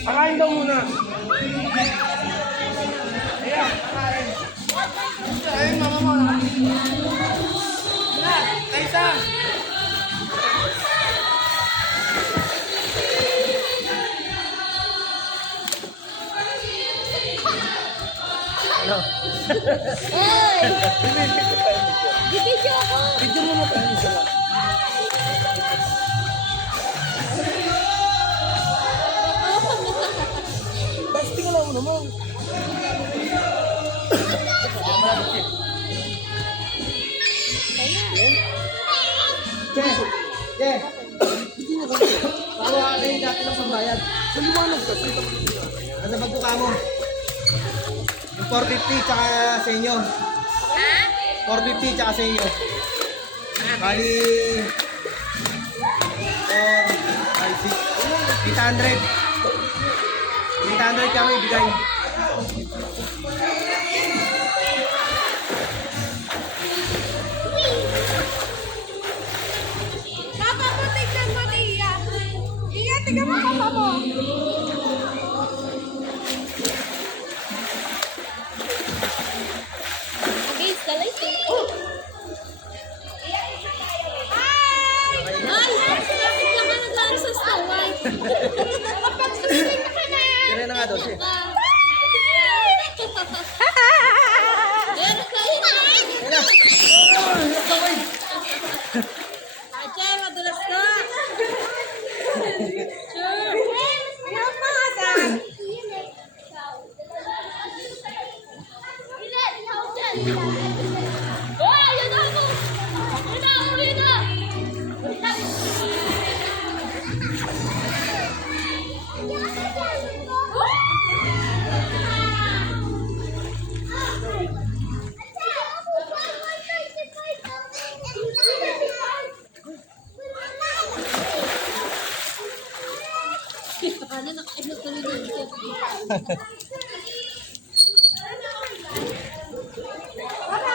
Pakain daw muna. Ayan, pakain. Ayun, mama mo. Na, Kaisa. Ano? Oy! Bibidyo ako! Video mo tayo isa lang. Basti ka lang mo naman. Che! Che! Pawa ka yung dati ng pambayad. Maliwanag ka. Ano magbuka mo? Yung 450 tsaka sa inyo. Ha? 450 tsaka sa inyo. Bali... 800. 800 kami ibigay. Papa mo, tignan mo, Tia. Tia, tignan mo, papa mo. Against the light. Ay! Bakit ka ba nag-aaral sa Snow White? Kapag susing ka na! Tira na nga daw siya. Meron kayo na! Ajay, madulas na! Sure! Hirap pa nga dad! Oh, yun na ako! Yun na, uli na! Ano, naka-ano tuloy dito?